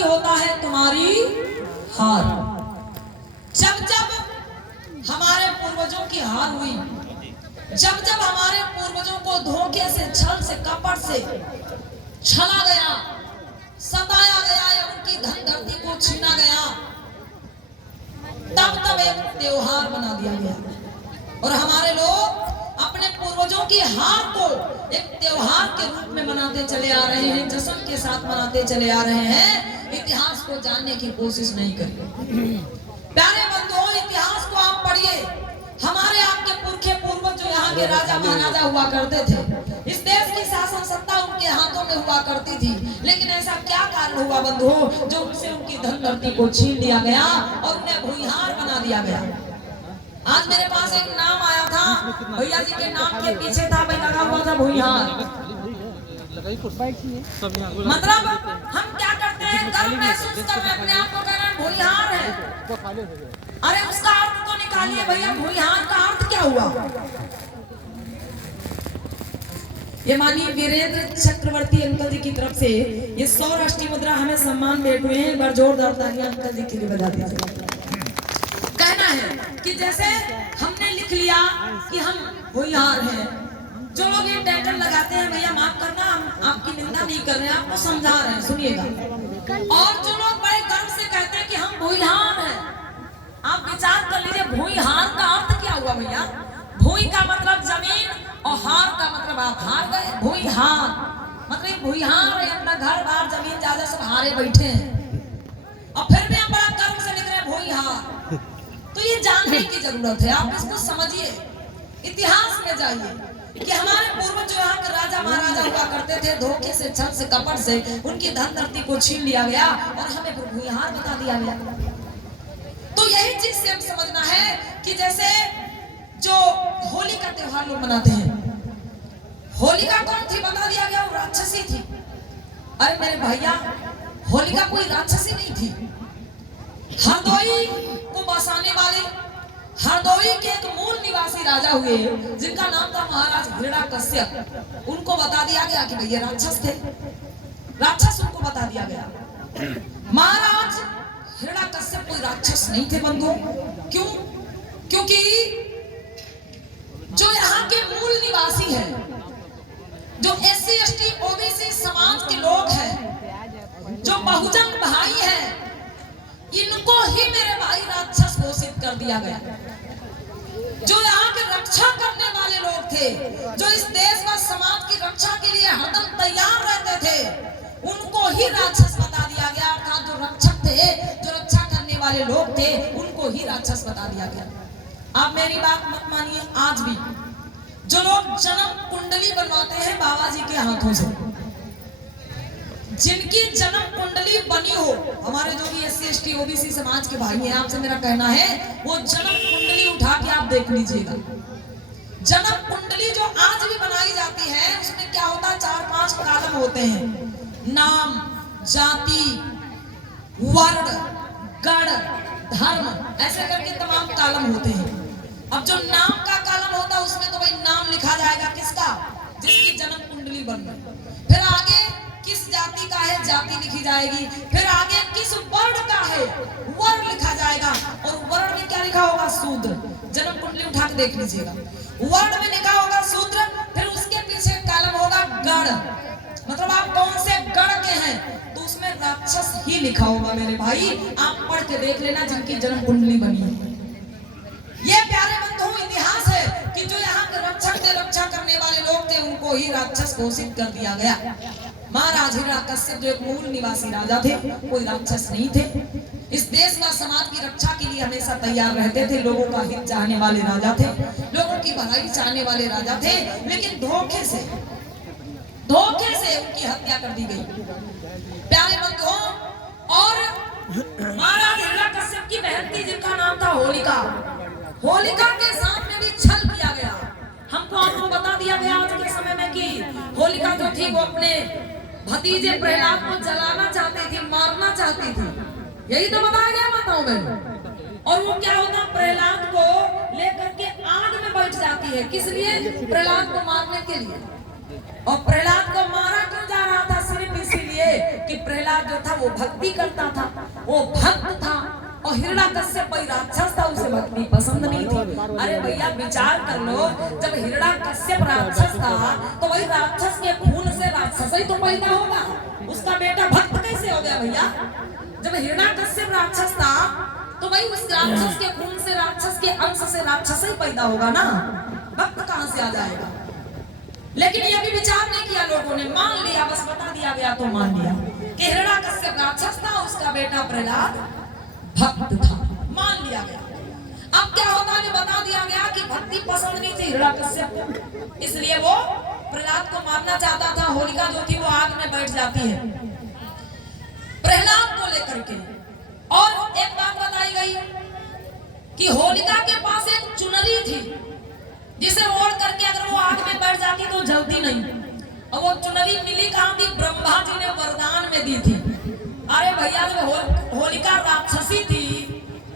प्रति होता है तुम्हारी हार। जब जब हमारे पूर्वजों की हार हुई, जब जब हमारे पूर्वजों को धोखे से, छल से, कपट से छला गया, सताया गया या उनकी धन धरती को छीना गया, तब तब एक त्योहार बना दिया गया और हमारे लोग अपने पूर्वजों की हार को एक त्योहार के रूप में मनाते चले आ रहे हैं, जश्न के साथ मनाते चले आ रहे हैं। इतिहास को जानने की कोशिश नहीं करें। प्यारे बंधुओं, इतिहास को आप पढ़िए। हमारे आपके पुरखे पूर्वज जो यहाँ के राजा महाराजा हुआ करते थे, इस देश की शासन सत्ता उनके हाथों में हुआ करती थी, लेकिन ऐसा क्या कारण हुआ बंधुओं जो उनसे उनकी धन धरती को छीन लिया गया और उन्हें भूमिहार बना दिया गया। आज मेरे पास एक नाम आया था, भैया जी के नाम के पीछे था भाई लगा हुआ था भूमिहार। मतलब हम क्या करते हैं, गर्व महसूस कर रहे अपने आप को, कह रहे हैं भूमिहार है। अरे उसका अर्थ तो निकालिए भैया, भूमिहार का अर्थ क्या हुआ? ये माननीय वीरेंद्र चक्रवर्ती अंकल जी की तरफ से ये 100 राष्ट्रीय मुद्रा हमें सम्मान भेंट हुए हैं। एक बार जोरदार तालियां अंकल जी के लिए बजा दीजिए। कहना है कि जैसे हमने लिख लिया कि हम भूमिहार हैं, जो लोग ये टाइटल लगाते हैं, भैया माफ करना, हम आपकी निंदा नहीं कर रहे हैं, आपको समझा रहे हैं, सुनिएगा। और जो लोग बड़े गर्व से कहते हैं कि हम भूमिहार हैं, आप विचार कर लीजिए भूमिहार का अर्थ क्या हुआ भैया? भूमि का मतलब जमीन और हार का मतलब आप हार गए। भूमिहार मतलब भूमिहार है, अपना घर बार जमीन ज्यादा सब हारे बैठे हैं और फिर भी हम बड़ा गर्व से लिख रहे हैं भूमिहार। तो ये जानने की जरूरत है, आप इसको समझिए, इतिहास में जाइए कि हमारे पूर्वज जो यहाँ के राजा महाराजा हुआ करते थे, धोखे से, छल से, कपट से उनकी धन धरती को छीन लिया गया और हमें भूमिहार बता दिया गया। तो यही चीज से हम समझना है कि जैसे जो होली का त्योहार लोग मनाते हैं, होलिका कौन थी बता दिया गया, वो राक्षसी थी। अरे मेरे भैया, होलिका कोई राक्षसी नहीं थी। हरदोई को बसाने वाले, हरदोई के एक मूल निवासी राजा हुए जिनका नाम था महाराज हिरण्यकश्यप। उनको बता दिया गया कि भैया राक्षस थे, राक्षस उनको बता दिया गया। महाराज हिरण्यकश्यप कोई राक्षस नहीं थे बंधुओं। क्यों? क्योंकि जो यहाँ के मूल निवासी हैं, जो SC ST OBC समाज के लोग हैं, जो बहुजन भाई हैं, इनको ही मेरे भाई राक्षस घोषित कर दिया गया। जो यहाँ के रक्षा करने वाले लोग थे, जो इस देश व समाज की रक्षा के लिए हरदम तैयार रहते थे, उनको ही राक्षस बता दिया गया। अर्थात जो रक्षक थे, जो रक्षा करने वाले लोग थे, उनको ही राक्षस बता दिया गया। आप मेरी बात मत मानिए, आज भी जो लोग जन्म कुंडली बनवाते हैं बाबा जी के हाथों से, जिनकी जन्म कुंडली बनी हो, हमारे जो भी SC ST OBC समाज के भाई हैं, आपसे मेरा कहना है वो जन्म कुंडली उठा के आप देख लीजिएगा। जन्म कुंडली जो आज भी बनाई जाती है, उसमें क्या होता है, 4-5 कॉलम होते हैं। नाम, जाति, वर्ण, गण, धर्म, ऐसे करके तमाम कॉलम होते हैं। अब जो नाम का कॉलम होता है उसमें तो भाई नाम लिखा जाएगा किसका, जिसकी जन्म कुंडली बन गई। फिर आगे किस जाति का है, जाति लिखी जाएगी। फिर आगे किस वर्ण का है, वर्ण लिखा जाएगा। और वर्ण में क्या लिखा होगा, शूद्र। जन्म कुंडली उठा के देख लीजिएगा, वर्ण में लिखा होगा शूद्र। फिर उसके पीछे कॉलम होगा गण, मतलब आप कौन से गण के हैं, तो उसमें राक्षस ही लिखा होगा। मेरे भाई आप पढ़ के देख लेना जिनकी जन्म कुंडली बनी है। ये प्यारे बंधुओं इतिहास है कि जो यहाँ के रक्षक थे, रक्षा करने वाले लोग थे, उनको ही राक्षस घोषित कर दिया गया। महाराज हिरण्यकश्यप जो एक मूल निवासी राजा थे, कोई राक्षस नहीं थे। इस देश व समाज की रक्षा के लिए हमेशा तैयार रहते थे, लोगों का हित चाहने वाले राजा थे, लोगों की भलाई चाहने वाले राजा थे। लेकिन धोखे से उनकी हत्या कर दी गई। प्यारे बंधुओं, और महाराज हिरण्यकश्यप की बहन थी जिनका नाम था होलिका। होलिका के साथ में भी छल किया गया। आपको बता दिया गया आज के समय में कि होलिका जो थी वो अपने भतीजे प्रहलाद को जलाना चाहती थी, मारना चाहती थी। यही तो बताया गया माताओं में। और वो क्या होता, प्रहलाद को लेकर के आग में बैठ जाती है। किस लिए? प्रहलाद को मारने के लिए। और प्रहलाद को मारा क्यों जा रहा था? सिर्फ इसीलिए कि प्रहलाद जो था वो भक्ति करता था, वो भक्त था, और हिरण्याकश्यप भाई राक्षस था, उसे भक्ति पसंद नहीं थी। अरे भैया विचार कर लो, जब हिरण्याकश्यप राक्षस था तो वही राक्षस के खून से राक्षस ही तो पैदा होगा, उसका बेटा भक्त कैसे हो गया भैया? जब हिरण्याकश्यप राक्षस था तो भाई उस राक्षस के खून से, राक्षस के अंश से राक्षस ही पैदा होगा ना, भक्त कहां से आ जाएगा? लेकिन ये भी विचार नहीं किया लोगों ने, मान लिया, बस बता दिया गया तो मान लिया कि हिरण्याकश्यप राक्षस था, उसका बेटा प्रहलाद भक्त था, मान लिया गया। अब क्या होता है, बता दिया गया कि भक्ति पसंद नहीं थी हिरण्याकश्यप को, इसलिए वो प्रहलाद को मारना चाहता था। होलिका जो थी वो आग में बैठ जाती है प्रहलाद को लेकर के। और एक बात बताई गई कि होलिका के पास एक चुनरी थी जिसे ओढ़ करके अगर वो आग में बैठ जाती तो जलती नहीं। और वो चुनरी मिली कहां थी? ब्रह्मा जी ने वरदान में दी थी। अरे भैया जब होलिका राक्षसी थी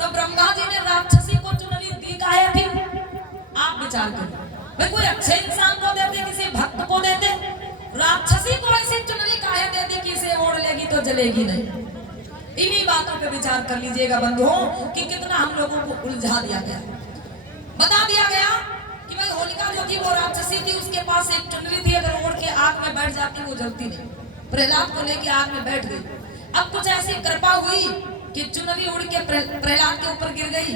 तो ब्रह्मा जी ने राक्षसी को चुनरी दी काहे थी? आप विचार करें, भाई कोई अच्छे इंसान को देते, किसी भक्त को देते, राक्षसी को ऐसी चुनरी काहे देती कि इसे ओढ़ लेगी तो जलेगी नहीं? इन्हीं बातों पे विचार कर लीजिएगा बंधुओं कि कितना हम लोगों को उलझा दिया गया। बता दिया गया कि भाई होलिका जो थी वो राक्षसी थी, उसके पास एक चुनरी थी, अगर ओढ़ के आग में बैठ जाती वो जलती नहीं। प्रहलाद को लेके आग में बैठ गई। अब कुछ ऐसी कृपा हुई कि चुनरी उड़ के प्रहलाद के ऊपर गिर गई,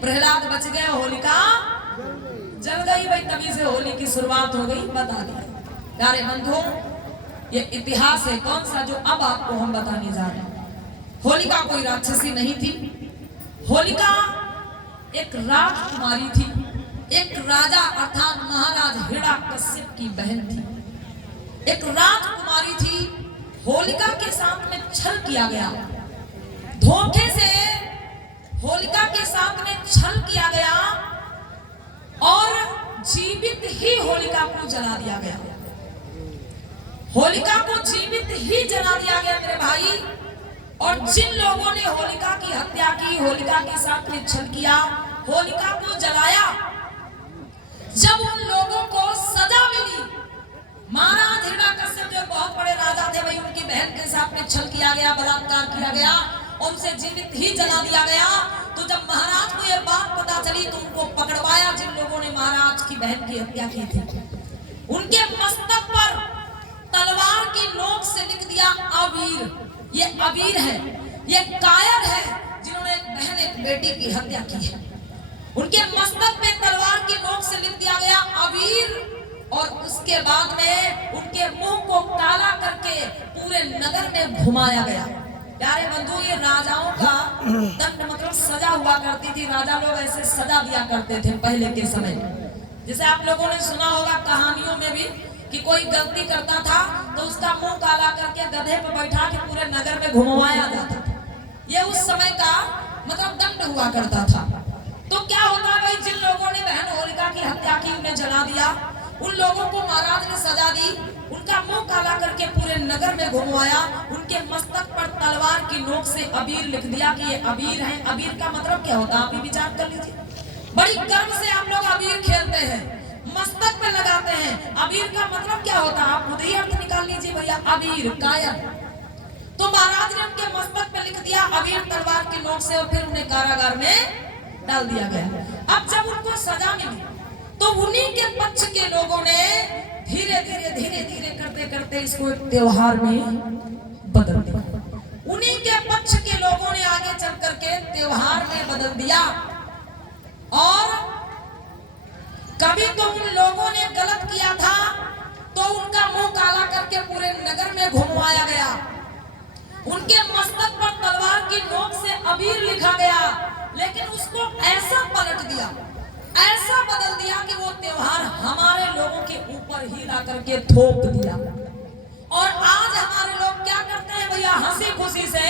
प्रहलाद बच गया, होलिका जल गई। भाई तभी से होली की शुरुआत हो गई। बता दिया प्यारे बंधुओं, ये इतिहास है कौन सा जो अब आपको हम बताने जा रहे हैं। होलिका कोई राक्षसी नहीं थी, होलिका एक राजकुमारी थी, एक राजा अर्थात महाराज हिरण्याकश्यप की बहन थी, एक राजकुमारी थी। होलिका के साथ में छल किया गया, धोखे से होलिका के साथ में छल किया गया और जीवित ही होलिका को जला दिया गया। होलिका को जीवित ही जला दिया गया मेरे भाई। और जिन लोगों ने होलिका की हत्या की, होलिका के साथ में छल किया, होलिका को जलाया, जब उन लोगों को सजा मिली, महाराज हिरण्याकश्यप जो बहुत बड़े राजा थे, भाई उनकी बहन के साथ में छल किया गया, बलात्कार किया गया और उसे जीवित ही जला दिया गया। तो जब महाराज को यह बात पता चली तो उनको पकड़वाया जिन लोगों ने महाराज की बहन की हत्या की थी। उनके मस्तक पर तलवार की नोक से लिख दिया अबीर। ये अबीर है, ये कायर है जिन्होंने एक बहन एक बेटी की हत्या की है। उनके मस्तक पे तलवार की नोक से लिख दिया गया अबीर। और उसके बाद में उनके मुंह को काला करके पूरे नगर में घुमाया गया। प्यारे बंधु, ये राजाओं का दंड मतलब सजा हुआ करती थी। राजा लोग ऐसे सजा दिया करते थे पहले के समय में। जैसे आप लोगों ने सुना होगा कहानियों में भी कि कोई गलती करता था तो उसका मुंह काला करके गधे पर बैठा के पूरे नगर में घुमवाया जाता था। ये उस समय का मतलब दंड हुआ करता था। तो क्या होता है भाई, जिन लोगों ने बहन होलिका की हत्या की, उन्हें जला दिया, उन लोगों को महाराज ने सजा दी, उनका मुंह काला करके पूरे नगर में घुमवाया, उनके मस्तक पर तलवार की नोक से अबीर लिख दिया कि ये अबीर है। अबीर का मतलब क्या होता है आप भी विचार कर लीजिए। बड़ी गर्व से आप लोग अबीर खेलते हैं, मस्तक पे लगाते हैं। अबीर का मतलब क्या होता है आप खुद ही अर्थ निकाल लीजिए भैया। अबीर कायर। तो महाराज ने उनके मस्तक पे लिख दिया अबीर तलवार की नोक से और फिर उन्हें कारागार में डाल दिया गया। अब जब उनको सजा मिली तो उन्हीं के पक्ष के लोगों ने धीरे धीरे करते करते इसको एक त्योहार में बदल दिया। उन्हीं के पक्ष के लोगों ने आगे चल करके त्योहार में बदल दिया। और कभी तो उन लोगों ने गलत किया था तो उनका मुंह काला करके पूरे नगर में घुमवाया गया, उनके मस्तक पर तलवार की नोक से अबीर लिखा गया, लेकिन उसको ऐसा पलट दिया, ऐसा बदल दिया कि वो त्योहार हमारे लोगों के ऊपर ही ला करके थोप दिया। और आज हमारे लोग क्या करते हैं भैया, हंसी खुशी से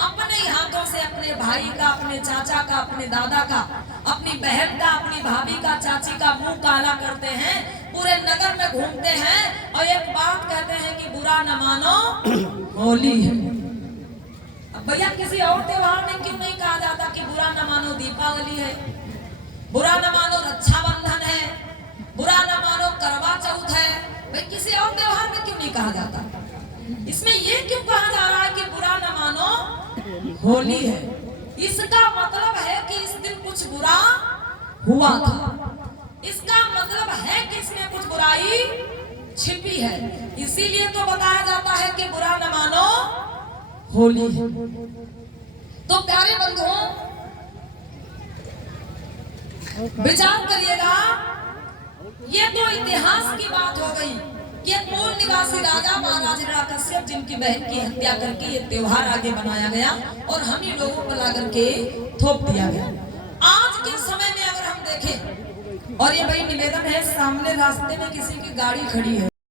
अपने हाथों से अपने भाई का, अपने चाचा का, अपने दादा का, अपनी बहन का, अपनी भाभी का, चाची का मुंह काला करते हैं, पूरे नगर में घूमते हैं और एक बात कहते हैं कि बुरा न मानो होली है। अब भैया किसी और त्योहार में क्यों नहीं कहा जाता कि बुरा न मानो दीपावली है, बुरा न मानो रक्षाबंधन है, बुरा न मानो करवा चौथ है? भाई किसी और त्योहार में क्यों नहीं कहा जाता? इसमें ये क्यों कहा जा रहा है कि बुरा न मानो होली है? इसका मतलब है कि इस दिन कुछ बुरा हुआ था, इसका मतलब है कि इसमें कुछ बुराई छिपी है, इसीलिए तो बताया जाता है कि बुरा न मानो होली है। तो प्यारे बंधुओं, विचार करिएगा, ये तो इतिहास की बात हो गई कि एक मूल निवासी राजा महाराज हिरण्यकश्यप जिनकी बहन की हत्या करके ये त्योहार आगे बनाया गया और हम ही लोगों को ला करके थोप दिया गया। आज के समय में अगर हम देखें, और ये भाई निवेदन है, सामने रास्ते में किसी की गाड़ी खड़ी है,